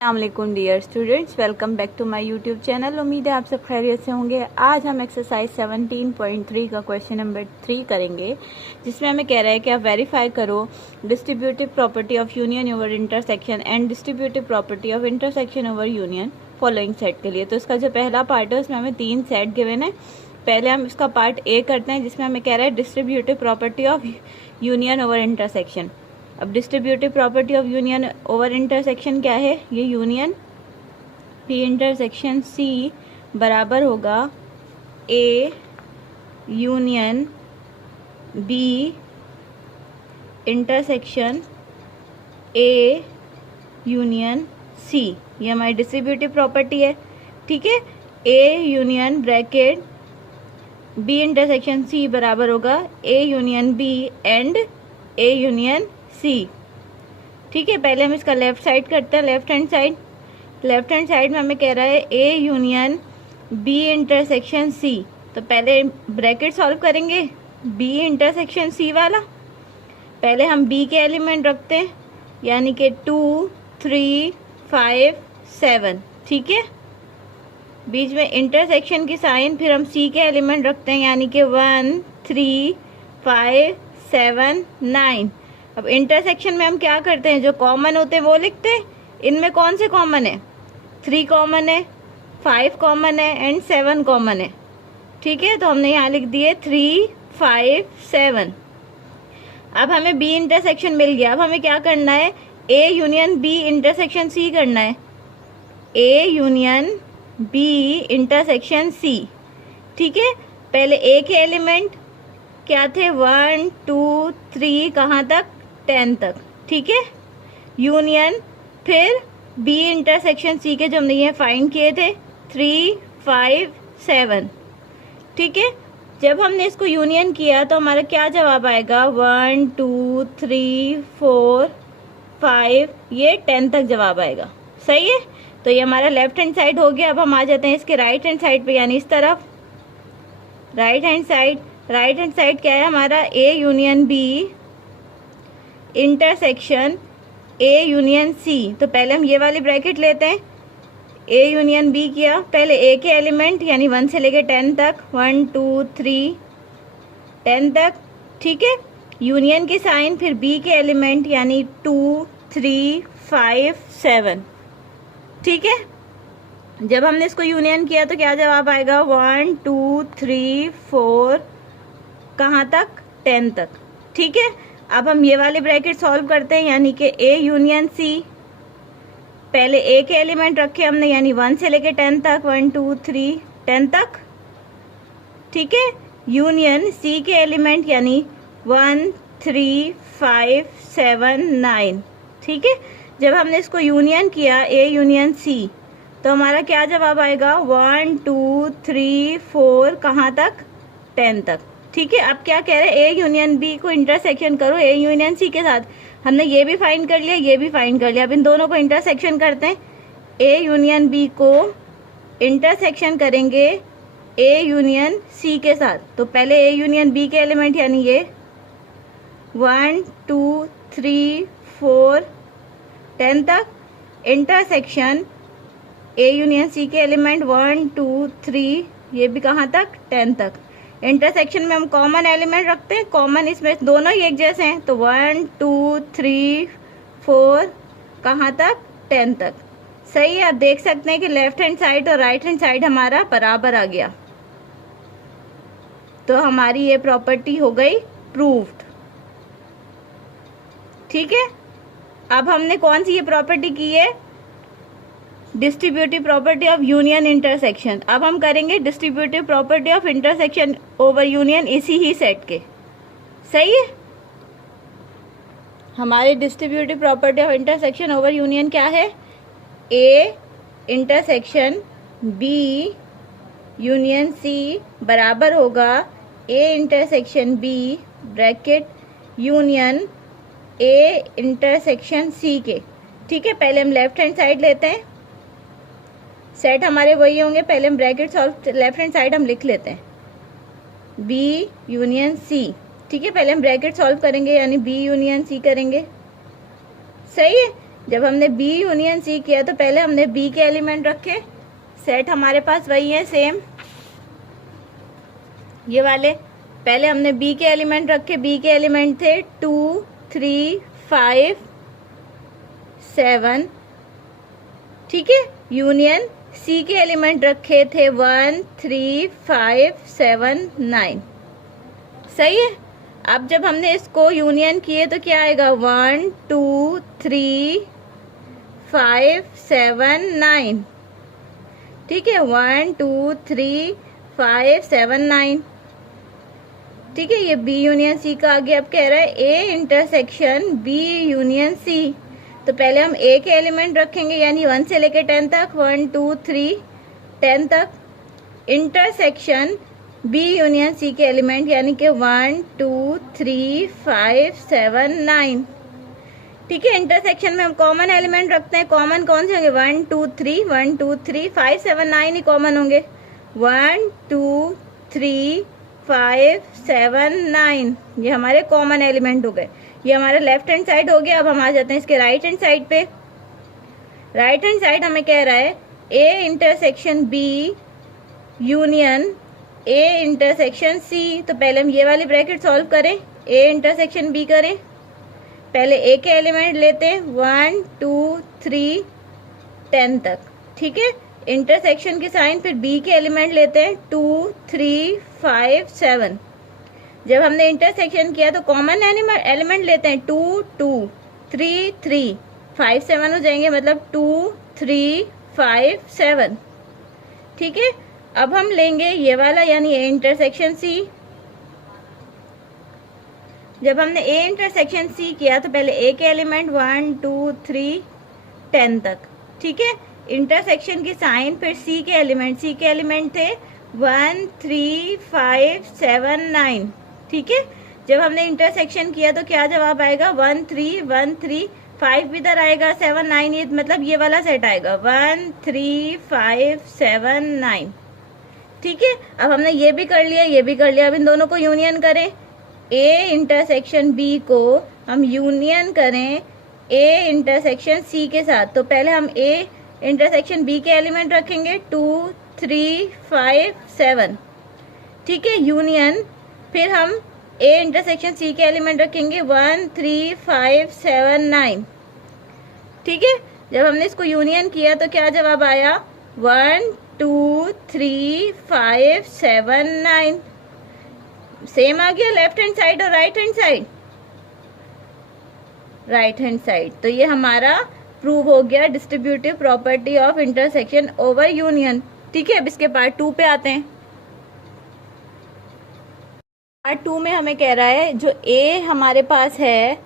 अस्सलामुअलैकुम dear students, welcome back to my YouTube channel. उम्मीद है आप सब खैरियत से होंगे। आज हम एक्सरसाइज 17.3 का क्वेश्चन नंबर 3 करेंगे, जिसमें हमें कह रहा है कि आप वेरीफाई करो distributive property of union over intersection and distributive property of intersection over union following set के लिए। तो इसका जो पहला पार्ट है उसमें हमें 3 सेट गिवन है। पहले हम इसका पार्ट ए करते हैं, जिसमें हमें कह रहा है distributive property of union over intersection. अब distributive property of union over intersection क्या है? ये यूनियन पी इंटरसेक्शन सी बराबर होगा a union B intersection A union c. ये हमारी डिस्ट्रीब्यूटिव प्रॉपर्टी है, ठीक है। ए union bracket b intersection c बराबर होगा a union b and a union c, ठीक है। पहले हम इसका लेफ्ट साइड करते हैं, left hand side. Left hand side में हमें कह रहा है ए यूनियन बी इंटरसेक्शन सी। तो पहले ब्रैकेट सॉल्व करेंगे बी इंटरसेक्शन सी वाला। पहले हम बी के एलिमेंट रखते हैं, यानी कि 2, 3, 5, 7, ठीक है। बीच में इंटरसेक्शन की साइन, फिर हम सी के एलिमेंट रखते हैं, यानी कि 1, 3, 5, 7, 9। अब इंटरसेक्शन में हम क्या करते हैं, जो कॉमन होते हैं वो लिखते हैं। इनमें कौन से कॉमन है? 3 कॉमन है, 5 कॉमन है एंड 7 कॉमन है, ठीक है। तो हमने यहाँ लिख दिए 3, 5, 7। अब हमें बी इंटरसेक्शन मिल गया। अब हमें क्या करना है? ए यूनियन बी इंटरसेक्शन सी करना है। ए यूनियन बी इंटरसेक्शन सी, ठीक है। पहले ए के एलिमेंट क्या थे? 1, 2, 3, कहाँ तक? 10 तक, ठीक है। यूनियन फिर बी इंटरसेक्शन सी के जो हमने ये फाइंड किए थे 3, 5, 7, ठीक है। जब हमने इसको यूनियन किया तो हमारा क्या जवाब आएगा? 1, 2, 3, 4, 5, ये 10 तक जवाब आएगा, सही है। तो ये हमारा लेफ्ट हैंड साइड हो गया। अब हम आ जाते हैं इसके राइट हैंड साइड पे, यानी इस तरफ। Right hand side, right hand side क्या है हमारा? A union B intersection A union C. तो पहले हम ये वाली ब्रैकेट लेते हैं, ए यूनियन बी किया। पहले ए के एलिमेंट यानी 1 से लेके 10 तक, 1, 2, 3, 10 तक, ठीक है। यूनियन की साइन, फिर बी के एलिमेंट यानी 2, 3, 5, 7, ठीक है। जब हमने इसको यूनियन किया तो क्या जवाब आएगा? 1, 2, 3, 4, कहाँ तक? 10 तक, ठीक है। अब हम ये वाले ब्रैकेट सॉल्व करते हैं, यानी कि ए यूनियन सी। पहले ए के एलिमेंट रखे हमने, यानी 1 से लेके 10 तक, 1, 2, 3, 10 तक, ठीक है। यूनियन सी के एलिमेंट यानी 1, 3, 5, 7, 9, ठीक है। जब हमने इसको यूनियन किया ए यूनियन सी, तो हमारा क्या जवाब आएगा? 1, 2, 3, 4, कहाँ तक? 10 तक, ठीक है। अब क्या कह रहे हैं? ए यूनियन बी को इंटरसेक्शन करो ए यूनियन सी के साथ। हमने ये भी फाइंड कर लिया, ये भी फाइंड कर लिया। अब इन दोनों को इंटरसेक्शन करते हैं। ए यूनियन बी को इंटरसेक्शन करेंगे ए यूनियन सी के साथ। तो पहले ए यूनियन बी के एलिमेंट यानी ये 1, 2, 3, 4, 10 तक, इंटरसेक्शन ए यूनियन सी के एलिमेंट 1, 2, 3, ये भी कहाँ तक? 10 तक। इंटरसेक्शन में हम कॉमन एलिमेंट रखते हैं, कॉमन इसमें दोनों ही एक जैसे हैं। तो 1, 2, 3, 4, कहाँ तक? 10 तक, सही है। आप देख सकते हैं कि लेफ्ट हैंड साइड और राइट हैंड साइड हमारा बराबर आ गया। तो हमारी ये प्रॉपर्टी हो गई प्रूव्ड, ठीक है। अब हमने कौन सी ये प्रॉपर्टी की है? Distributive property of union intersection. अब हम करेंगे distributive property of intersection over union इसी ही सेट के, सही है। हमारी distributive property of intersection over union क्या है? A intersection B union C बराबर होगा A intersection B bracket union A intersection C के, ठीक है। पहले हम लेफ्ट हैंड साइड लेते हैं, सेट हमारे वही होंगे। पहले हम bracket solve, left hand side हम लिख लेते हैं बी यूनियन सी, ठीक है। पहले हम ब्रैकेट सॉल्व करेंगे, यानी बी यूनियन सी करेंगे, सही है। जब हमने बी यूनियन सी किया तो पहले हमने बी के एलिमेंट रखे, सेट हमारे पास वही है सेम ये वाले। पहले हमने बी के एलिमेंट रखे, बी के एलिमेंट थे 2 3 5 7, ठीक है। यूनियन सी के एलिमेंट रखे थे 1 3 5 7 9, सही है। अब जब हमने इसको यूनियन किए तो क्या आएगा 1 2 3 5 7 9, ठीक है। 1 2 3 5 7 9, ठीक है। ये बी यूनियन सी का आगे अब कह रहा है A intersection B union C. तो पहले हम ए के एलिमेंट रखेंगे यानी 1 से लेकर 10 तक, 1 2 3 10 तक। इंटरसेक्शन बी यूनियन सी के एलिमेंट यानी कि 1 2 3 5 7 9, ठीक है। इंटरसेक्शन में हम कॉमन एलिमेंट रखते हैं, कॉमन कौन से होंगे 1 2 3 1 2 3 5 7 9 ही कॉमन होंगे। 1 2 3 5 7 9 ये हमारे कॉमन एलिमेंट हो गए। ये हमारा लेफ्ट हैंड साइड हो गया। अब हम आ जाते हैं इसके राइट हैंड साइड पे। राइट हैंड साइड हमें कह रहा है A intersection B union A intersection C. तो पहले हम ये वाली ब्रैकेट सॉल्व करें, ए इंटरसेक्शन बी करें। पहले ए के एलिमेंट लेते हैं 1 2 3 10 तक, ठीक है। इंटरसेक्शन के साइन, फिर बी के एलिमेंट लेते हैं 2 3 5 7। जब हमने इंटरसेक्शन किया तो कॉमन एलिमेंट लेते हैं 2 2 3 3 5 7 हो जाएंगे, मतलब 2 3 5 7, ठीक है। अब हम लेंगे ये वाला यानी ए इंटरसेक्शन सी। जब हमने ए इंटरसेक्शन सी किया तो पहले ए के एलिमेंट 1 2 3 10 तक, ठीक है। इंटरसेक्शन की साइन, फिर सी के एलिमेंट थे 1 3 5 7 9, ठीक है। जब हमने इंटरसेक्शन किया तो क्या जवाब आएगा 1 3 1 3 5 भी इधर आएगा 7 9, ये मतलब ये वाला सेट आएगा 1 3 5 7 9, ठीक है। अब हमने ये भी कर लिया, ये भी कर लिया। अब इन दोनों को यूनियन करें, ए इंटरसेक्शन बी को हम यूनियन करें ए इंटरसेक्शन सी के साथ। तो पहले हम ए इंटरसेक्शन बी के एलिमेंट रखेंगे 2 3 5 7, ठीक है, यूनियन। फिर हम ए इंटरसेक्शन सी के एलिमेंट रखेंगे 1 3 5 7 9, ठीक है। जब हमने इसको यूनियन किया तो क्या जवाब आया 1 2 3 5 7 9, सेम आ गया लेफ्ट हैंड साइड और right hand side. Right hand side तो ये हमारा प्रूव हो गया distributive property of intersection over union, ठीक है। अब इसके पार्ट 2 पे आते हैं। पार्ट 2 में हमें कह रहा है जो ए हमारे पास है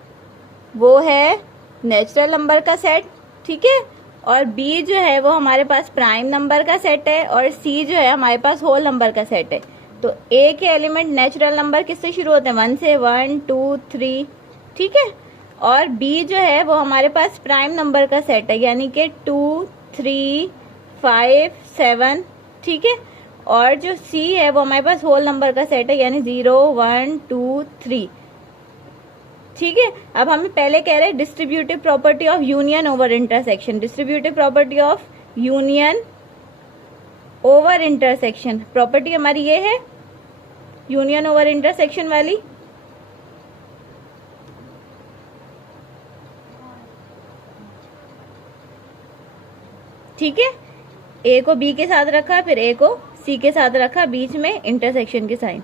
वो है नेचुरल नंबर का सेट, ठीक है, और बी जो है वो हमारे पास प्राइम नंबर का सेट है, और सी जो है हमारे पास होल नंबर का सेट है। तो ए के एलिमेंट नेचुरल नंबर किससे शुरू होते हैं 1 से, 1 2 3, ठीक है। और बी जो है वो हमारे पास प्राइम नंबर का सेट है यानी कि 2 3 5 7, ठीक है। और जो सी है वो हमारे पास होल नंबर का सेट है यानी 0 1 2 3, ठीक है। अब हमें पहले कह रहे हैं distributive property of union over intersection. Distributive property of union over intersection, property हमारी ये है यूनियन ओवर इंटरसेक्शन वाली। ठीक है, ए को बी के साथ रखा, फिर ए को सी के साथ रखा, बीच में इंटरसेक्शन की साइन,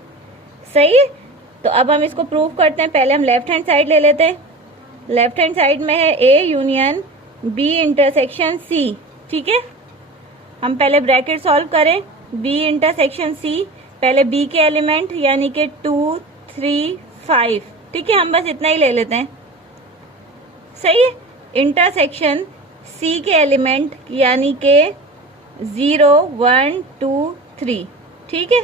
सही है। तो अब हम इसको प्रूव करते हैं। पहले हम लेफ्ट हैंड साइड ले लेते हैं। लेफ्ट हैंड साइड में है ए यूनियन बी इंटरसेक्शन सी, ठीक है। हम पहले ब्रैकेट सॉल्व करें, बी इंटरसेक्शन सी, पहले बी के एलिमेंट यानी कि 2 3 5, ठीक है, हम बस इतना ही ले लेते हैं, सही है। इंटरसेक्शन सी के एलिमेंट यानी के 0 1 2 3, ठीक है।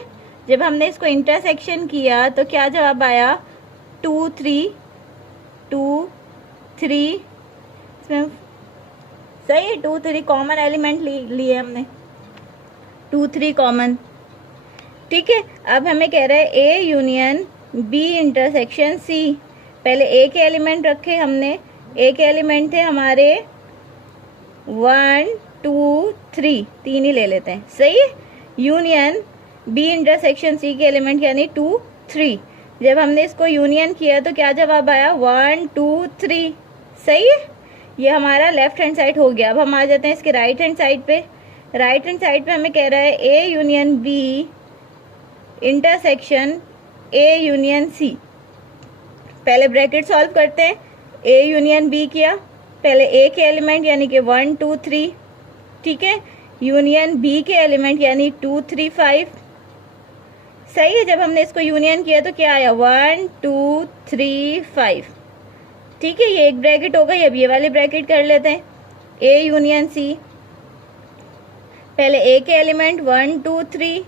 जब हमने इसको इंटरसेक्शन किया तो क्या जवाब आया 2 3 2 3, इसमें सही है 2 3 कॉमन एलिमेंट लिए हमने 2 3 कॉमन, ठीक है। अब हमें कह रहा है ए यूनियन बी इंटरसेक्शन सी। पहले ए के एलिमेंट रखे हमने, ए के एलिमेंट थे हमारे 1 2 3, 3 ही ले लेते हैं, सही है। यूनियन बी इंटरसेक्शन सी के एलिमेंट यानी 2 3। जब हमने इसको यूनियन किया तो क्या जवाब आया, 1 2 3, सही है। ये हमारा लेफ्ट हैंड साइड हो गया। अब हम आ जाते हैं इसके राइट हैंड साइड पे। राइट हैंड साइड पे हमें कह रहा है ए यूनियन बी इंटरसेक्शन ए यूनियन सी। पहले ब्रैकेट सॉल्व करते हैं। ए यूनियन बी किया, पहले ए के एलिमेंट यानी कि 1 2 3, ठीक है, यूनियन बी के एलिमेंट यानी 2 3 5, सही है। जब हमने इसको यूनियन किया तो क्या आया, 1 2 3 5, ठीक है। ये एक ब्रैकेट हो गई। अब ये वाली ब्रैकेट कर लेते हैं, ए यूनियन सी। पहले ए के एलिमेंट 1 2 3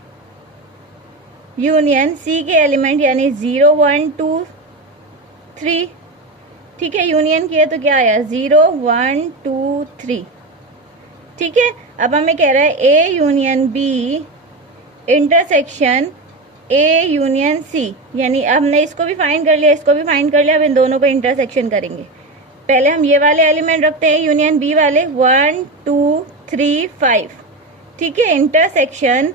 यूनियन सी के एलिमेंट यानी 0 1 2 3, ठीक है। यूनियन किया तो क्या आया, 0 1 2 3, ठीक है। अब हमें कह रहा है ए यूनियन बी इंटरसेक्शन ए यूनियन सी, यानी अब हमने इसको भी फाइंड कर लिया, इसको भी फाइंड कर लिया। अब इन दोनों पे इंटरसेक्शन करेंगे। पहले हम ये वाले एलिमेंट रखते हैं यूनियन बी वाले, 1 2 3 5, ठीक है, इंटरसेक्शन।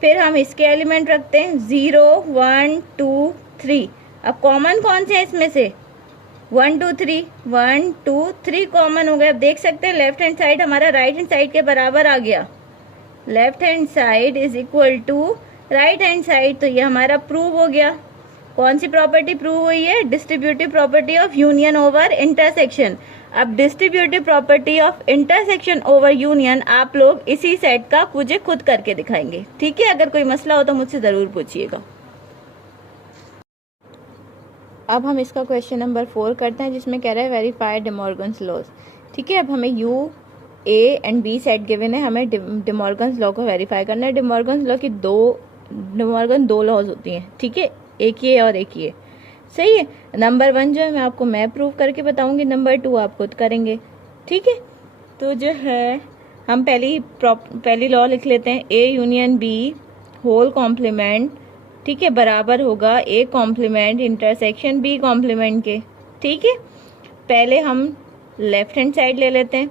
फिर हम इसके एलिमेंट रखते हैं 0 1 2 3। अब कॉमन कौन से है इसमें से, 1 2 3, 1 2 3 कॉमन हो गए। अब देख सकते हैं लेफ्ट हैंड साइड हमारा राइट हैंड साइड के बराबर आ गया। Left hand side is equal to right hand side. तो ये हमारा प्रूव हो गया। कौन सी प्रॉपर्टी प्रूव हुई है, distributive property of union over intersection. अब distributive property of intersection over union आप लोग इसी सेट का मुझे खुद करके दिखाएंगे, ठीक है। अगर कोई मसला हो तो मुझसे जरूर पूछिएगा। अब हम इसका क्वेश्चन नंबर 4 करते हैं, जिसमें कह रहा है वेरीफाई डे मॉर्गन्स लॉज, ठीक है। अब हमें U A and B set given है, हमें डे मॉर्गन्स लॉ को वेरीफाई करना है। डे मॉर्गन्स लॉ की दो लॉज होती हैं, ठीक है, एक ये और एक ये, सही है। नंबर 1 जो है मैं आपको मैं प्रूव करके बताऊंगी, नंबर 2 आप खुद करेंगे, ठीक है। तो जो है हम पहली लॉ लिख लेते हैं, A union B whole complement, ठीक है, बराबर होगा A complement intersection B complement के, ठीक है। पहले हम लेफ्ट हैंड साइड ले लेते हैं।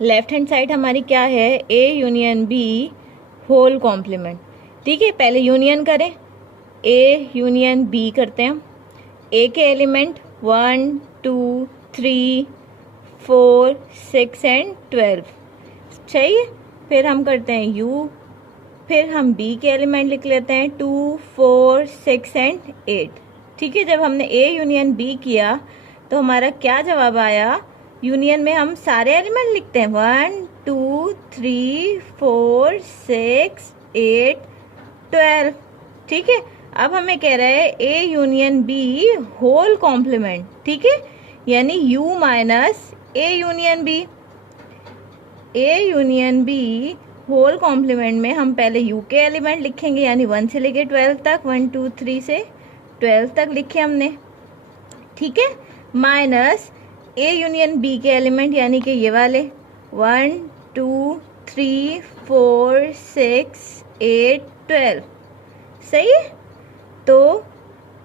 लेफ्ट हैंड साइड हमारी क्या है, ए यूनियन बी होल कॉम्प्लीमेंट, ठीक है। पहले यूनियन करें, ए यूनियन बी करते हैं हम। ए के एलिमेंट 1 2 3 4 6 एंड 12 चाहिए। फिर हम करते हैं यू, फिर हम बी के एलिमेंट लिख लेते हैं 2 4 6 एंड 8, ठीक है। जब हमने ए यूनियन बी किया तो हमारा क्या जवाब आया, यूनियन में हम सारे एलिमेंट लिखते हैं 1 2 3 4 6 8 12, ठीक है। अब हमें कह रहा है ए यूनियन बी होल कॉम्प्लीमेंट, ठीक है, यानी U minus A union B. A union B whole complement में हम पहले यू के एलिमेंट लिखेंगे, यानी 1 से लेके 12 तक, 1 2 3 से 12 तक लिखे हमने, ठीक है, माइनस ए यूनियन बी के एलिमेंट यानी कि ये वाले 1 2 3 4 6 8 12, सही है। तो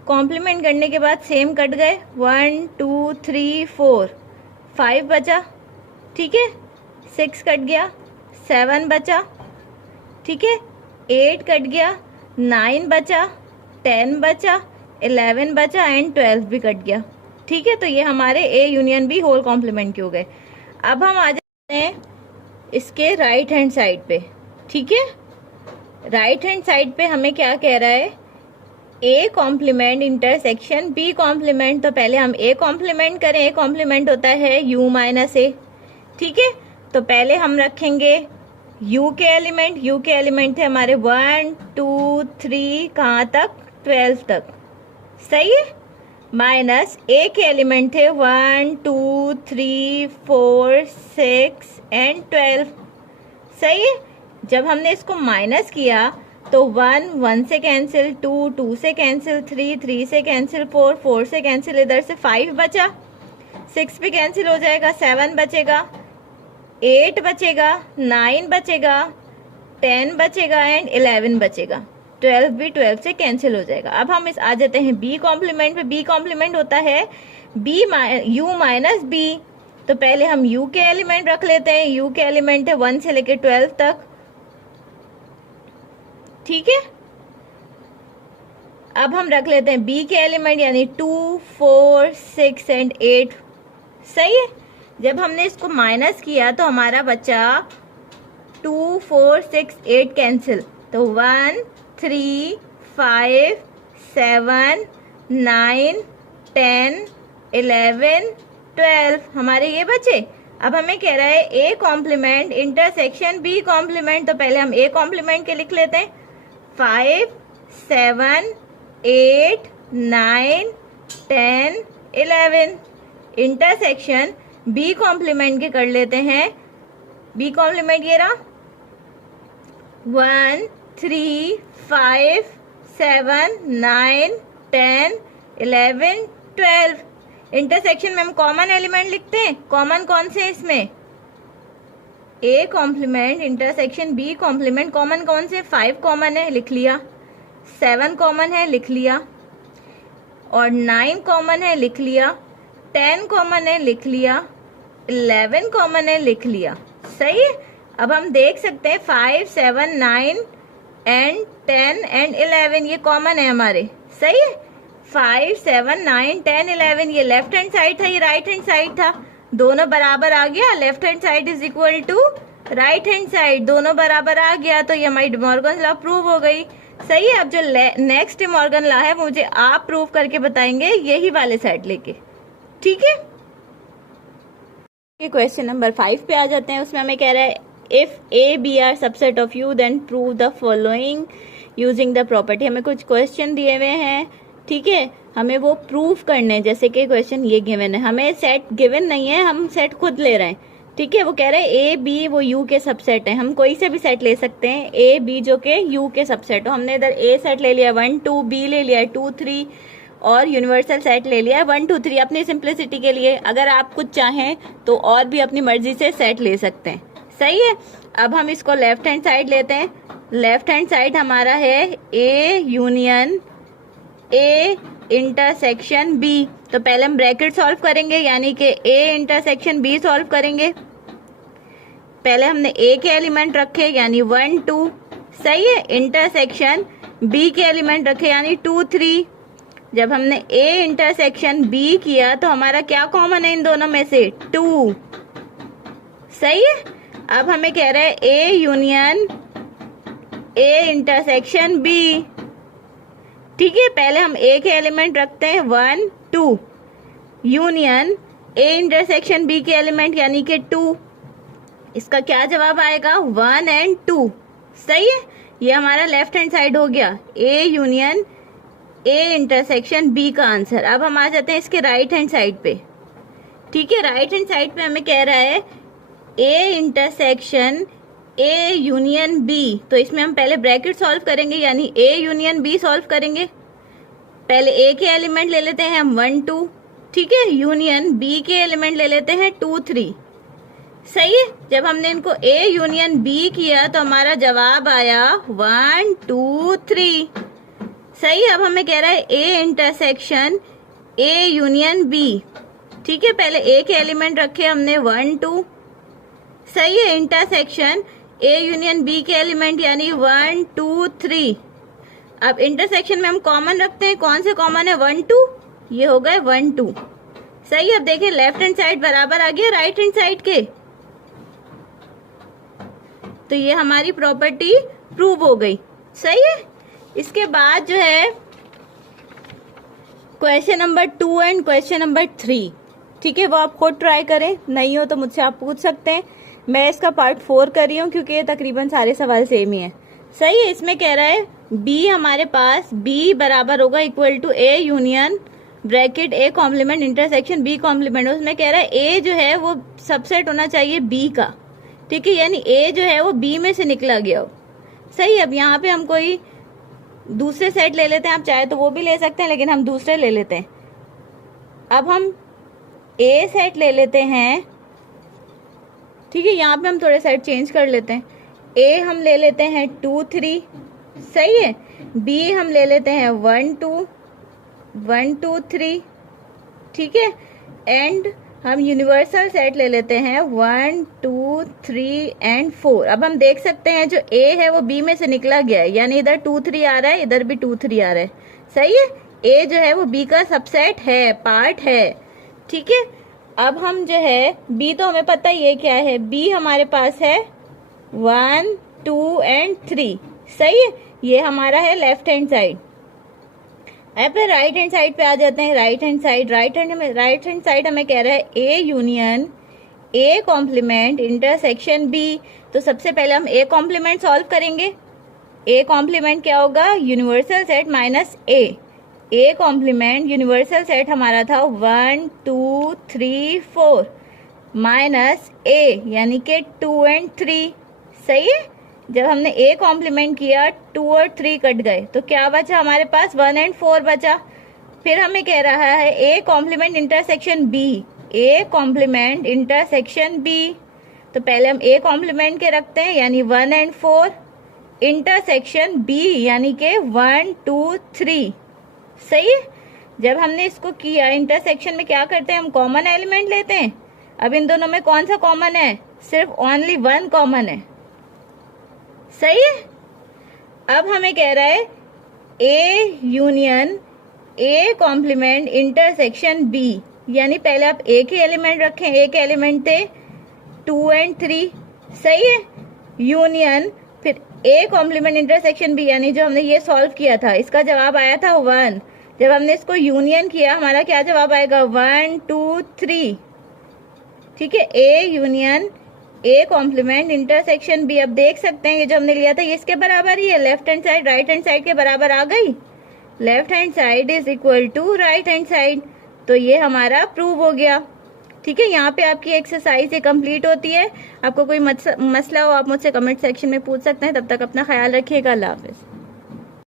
कॉम्प्लीमेंट करने के बाद सेम कट गए, 1 2 3 4 5 बचा, ठीक है, 6 कट गया, 7 बचा, ठीक है, 8 कट गया, 9 बचा, 10 बचा, 11 बचा एंड 12 भी कट गया, ठीक है। तो ये हमारे A union B whole complement के हो गए। अब हम आ जाते हैं इसके राइट हैंड साइड पे, ठीक है। राइट हैंड साइड पे हमें क्या कह रहा है, A complement intersection B complement. तो पहले हम ए कॉम्प्लीमेंट करें, ए कॉम्प्लीमेंट होता है यू माइनस ए, ठीक है। तो पहले हम रखेंगे यू के एलिमेंट, यू के एलिमेंट थे हमारे 1 2 3 कहाँ तक, 12 तक, सही है, माइनस ए के एलिमेंट थे 1 2 3 4 6 एंड 12, सही है। जब हमने इसको माइनस किया तो 1 1 से कैंसिल, 2 2 से कैंसिल, 3 3 से कैंसिल, 4 4 से कैंसिल, इधर से 5 बचा, 6 भी कैंसिल हो जाएगा, 7 बचेगा, 8 बचेगा, 9 बचेगा, 10 बचेगा एंड 11 बचेगा, 12 भी 12 से कैंसिल हो जाएगा। अब हम इस आ जाते हैं बी कॉम्प्लीमेंट पे। बी कॉम्प्लीमेंट होता है बी यू माइनस बी, तो पहले हम u के एलिमेंट रख लेते हैं। u के एलिमेंट है 1 से लेके 12 तक, ठीक है। अब हम रख लेते हैं b के एलिमेंट यानी 2, 4, 6 एंड 8, सही है। जब हमने इसको माइनस किया तो हमारा बचा 2, 4, 6, 8 कैंसिल, तो 1, 3, 5, 7, 9, 10, 11, 12 हमारे ये बचे। अब हमें कह रहा है a complement intersection b complement, तो पहले हम a कॉम्प्लीमेंट के लिख लेते हैं। 5, 7, 8, 9, 10, 11 इंटरसेक्शन b कॉम्प्लीमेंट के कर लेते हैं। b कॉम्प्लीमेंट ये रहा 1, 3, 5, 7, 9, 10, 11, 12 इंटरसेक्शन में हम कॉमन एलिमेंट लिखते हैं। कॉमन कौन से हैं इसमें? a complement intersection b complement, common कौन से? 5 कॉमन है, लिख लिया। 7 कॉमन है, लिख लिया। और 9 कॉमन है, लिख लिया। 10 कॉमन है, लिख लिया। 11 कॉमन है, लिख लिया। सही है। अब हम देख सकते हैं 5, 7, 9 एंड 10 एंड 11 ये कॉमन है हमारे, सही है। 5, 7, 9, 10, 11 ये लेफ्ट हैंड साइड था, ये राइट हैंड साइड था, दोनों बराबर आ गया। Left hand side is equal to right hand side, दोनों बराबर आ गया, तो ये हमारी डिमॉर्गन लॉ प्रूव हो गई। सही है। अब जो नेक्स्ट डिमॉर्गन लॉ है मुझे आप प्रूव करके बताएंगे यही वाले सेट लेके, ठीक है। क्वेश्चन नंबर 5 पे आ जाते हैं। उसमें हमें कह रहा है if A B are subset of U then prove the following using the property. हमें कुछ क्वेश्चन दिए हुए हैं, ठीक है, हमें वो प्रूफ करने हैं। जैसे कि क्वेश्चन ये गिवन है, हमें सेट गिवन नहीं है, हम सेट खुद ले रहे हैं, ठीक है। वो कह रहे हैं ए बी वो यू के सबसेट है, हम कोई से भी सेट ले सकते हैं ए बी जो के यू के सबसेट हो। हमने इधर ए सेट ले लिया 1, 2, बी ले लिया 2, 3 और यूनिवर्सल सेट ले लिया 1, 2, 3 अपनी सिंप्लिसिटी के लिए। अगर आप कुछ चाहें तो और भी अपनी मर्जी से सेट ले सकते हैं, सही है। अब हम इसको लेफ्ट हैंड साइड लेते हैं। लेफ्ट हैंड साइड हमारा है ए यूनियन ए इंटरसेक्शन बी, तो पहले हम ब्रैकेट सॉल्व करेंगे यानी कि ए इंटरसेक्शन बी सॉल्व करेंगे। पहले हमने ए के एलिमेंट रखे यानी 1, 2, सही है। इंटरसेक्शन बी के एलिमेंट रखे यानी 2, 3। जब हमने ए इंटरसेक्शन बी किया तो हमारा क्या कॉमन है इन दोनों में से? 2, सही है। अब हमें कह रहा है ए यूनियन ए इंटरसेक्शन बी, ठीक है। पहले हम ए के एलिमेंट रखते हैं 1, 2 यूनियन ए इंटरसेक्शन बी के एलिमेंट यानी कि 2। इसका क्या जवाब आएगा? 1 एंड 2, सही है। ये हमारा लेफ्ट हैंड साइड हो गया, A union A intersection B का आंसर। अब हम आ जाते हैं इसके राइट हैंड साइड पे, ठीक है। राइट हैंड साइड पे हमें कह रहा है A intersection A union B, तो इसमें हम पहले ब्रैकेट सॉल्व करेंगे यानी ए यूनियन बी सॉल्व करेंगे। पहले ए के एलिमेंट ले लेते हैं हम 1, 2, ठीक है। यूनियन बी के एलिमेंट ले लेते हैं 2, 3, सही है। जब हमने इनको ए यूनियन बी किया तो हमारा जवाब आया 1, 2, 3, सही है। अब हमें कह रहा है A intersection A union B, ठीक है। पहले ए के एलिमेंट रखे हमने 1, 2, सही है। इंटरसेक्शन ए यूनियन बी के एलिमेंट यानी 1, 2, 3। अब इंटरसेक्शन में हम कॉमन रखते हैं, कौन से कॉमन है? 1, 2, ये हो गए 1, 2, सही है। अब देखें लेफ्ट हैंड साइड बराबर आ गया राइट हैंड साइड के, तो ये हमारी प्रॉपर्टी प्रूव हो गई, सही है। इसके बाद जो है question number 2 and question number 3, ठीक है, वो आप खुद ट्राई करें, नहीं हो तो मुझसे आप पूछ सकते हैं। मैं इसका पार्ट 4 कर रही हूँ क्योंकि ये तकरीबन सारे सवाल सेम ही है, सही है। इसमें कह रहा है बी हमारे पास बी बराबर होगा equal to A union bracket A complement intersection B complement. उसमें कह रहा है ए जो है वो सबसेट होना चाहिए बी का, ठीक है, यानी ए जो है वो बी में से निकला गया हो, सही। अब यहाँ पे हम कोई दूसरे सेट ले लेते हैं, आप चाहे तो वो भी ले सकते हैं लेकिन हम दूसरे ले लेते हैं। अब हम ए सेट ले लेते हैं, ठीक है। यहाँ पे हम थोड़े सेट चेंज कर लेते हैं। ए हम ले लेते हैं 2, 3, सही है। बी हम ले लेते हैं 1, 2, 1, 2, 3, ठीक है। एंड हम यूनिवर्सल सेट ले लेते हैं 1 2 3 एंड 4। अब हम देख सकते हैं जो ए है वो बी में से निकला गया है, यानी इधर 2 3 आ रहा है, इधर भी 2 3 आ रहा है। सही है, ए जो है वो बी का सबसेट है, पार्ट है। ठीक है, अब हम जो है बी तो हमें पता ही है क्या है, बी हमारे पास है 1 2 एंड 3। सही है, ये हमारा है लेफ्ट हैंड साइड। अब फिर राइट हैंड साइड पे आ जाते हैं। राइट हैंड साइड हमें कह रहा है ए union A complement intersection B. तो सबसे पहले हम ए कॉम्प्लीमेंट सॉल्व करेंगे। ए कॉम्प्लीमेंट क्या होगा, universal set minus A complement universal set हमारा था 1 2 3 4 माइनस ए यानी कि 2 एंड 3। सही है, जब हमने ए कॉम्प्लीमेंट किया 2 और 3 कट गए तो क्या बचा हमारे पास, 1 एंड 4 बचा। फिर हमें कह रहा है A complement intersection B, A complement intersection B. तो पहले हम ए कॉम्प्लीमेंट के रखते हैं यानी 1 एंड 4 इंटरसेक्शन बी यानी के 1 2 3। सही है, जब हमने इसको किया इंटरसेक्शन में क्या करते हैं, हम कॉमन एलिमेंट लेते हैं। अब इन दोनों में कौन सा कॉमन है, सिर्फ ओनली 1 कॉमन है। सही है, अब हमें कह रहा है ए union A complement intersection B, यानी पहले आप ए के एलिमेंट रखें, ए के एलिमेंट थे 2 एंड 3। सही है, यूनियन फिर ए कॉम्प्लीमेंट इंटरसेक्शन बी, यानी जो हमने ये सॉल्व किया था इसका जवाब आया था 1। जब हमने इसको यूनियन किया हमारा क्या जवाब आएगा, 1 2 3। ठीक है, ए union A complement intersection B. अब देख सकते हैं ये जो हमने लिया था ये इसके बराबर ही है, left hand side right hand side के बराबर आ गई। Left hand side is equal to right hand side, तो ये हमारा प्रूव हो गया। ठीक है, यहाँ पे आपकी एक्सरसाइज ये कंप्लीट होती है। आपको कोई मसला हो आप मुझसे कमेंट सेक्शन में पूछ सकते हैं। तब तक अपना ख्याल रखिएगा। अल्लाह हाफिज।